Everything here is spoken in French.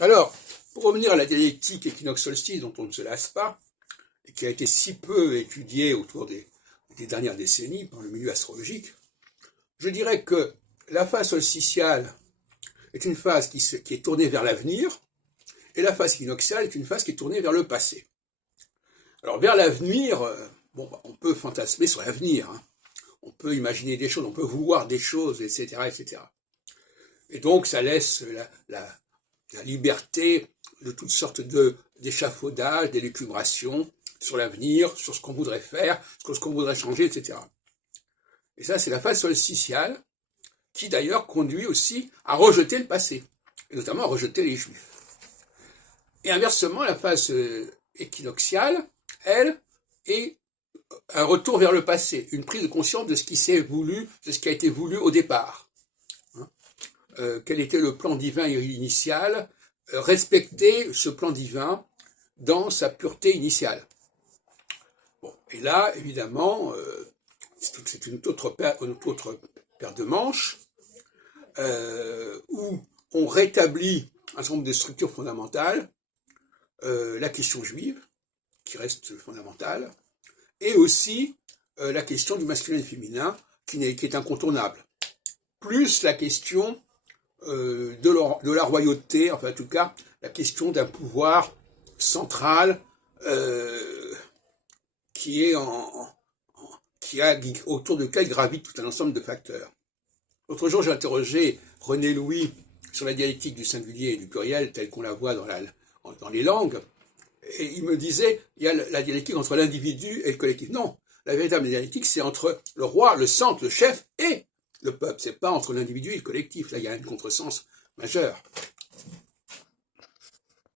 Alors, pour revenir à la dialectique équinoxe-solstice dont on ne se lasse pas, et qui a été si peu étudiée autour des dernières décennies par le milieu astrologique, je dirais que la phase solsticiale est une phase qui est tournée vers l'avenir, et la phase équinoxiale est une phase qui est tournée vers le passé. Alors, vers l'avenir, on peut fantasmer sur l'avenir, hein. On peut imaginer des choses, on peut vouloir des choses, etc., etc. Et donc, ça laisse la liberté de toutes sortes d'échafaudages, d'élucubrations sur l'avenir, sur ce qu'on voudrait faire, sur ce qu'on voudrait changer, etc. Et ça, c'est la phase solsticiale qui, d'ailleurs, conduit aussi à rejeter le passé, et notamment à rejeter les Juifs. Et inversement, la phase équinoxiale, elle, est un retour vers le passé, une prise de conscience de ce qui s'est voulu, de ce qui a été voulu au départ. Quel était le plan divin initial, respecter ce plan divin dans sa pureté initiale. Bon, et là, évidemment, c'est une autre paire de manches, où on rétablit un certain nombre de structures fondamentales, la question juive, qui reste fondamentale, et aussi la question du masculin et du féminin, qui est incontournable. Plus la question de la royauté, enfin en tout cas, la question d'un pouvoir central autour duquel gravite tout un ensemble de facteurs. L'autre jour, j'ai interrogé René Louis sur la dialectique du singulier et du pluriel, telle qu'on la voit dans les langues, et il me disait, il y a la dialectique entre l'individu et le collectif. Non, la véritable dialectique, c'est entre le roi, le centre, le chef et le peuple. C'est pas entre l'individu et le collectif. Là, il y a un contresens majeur.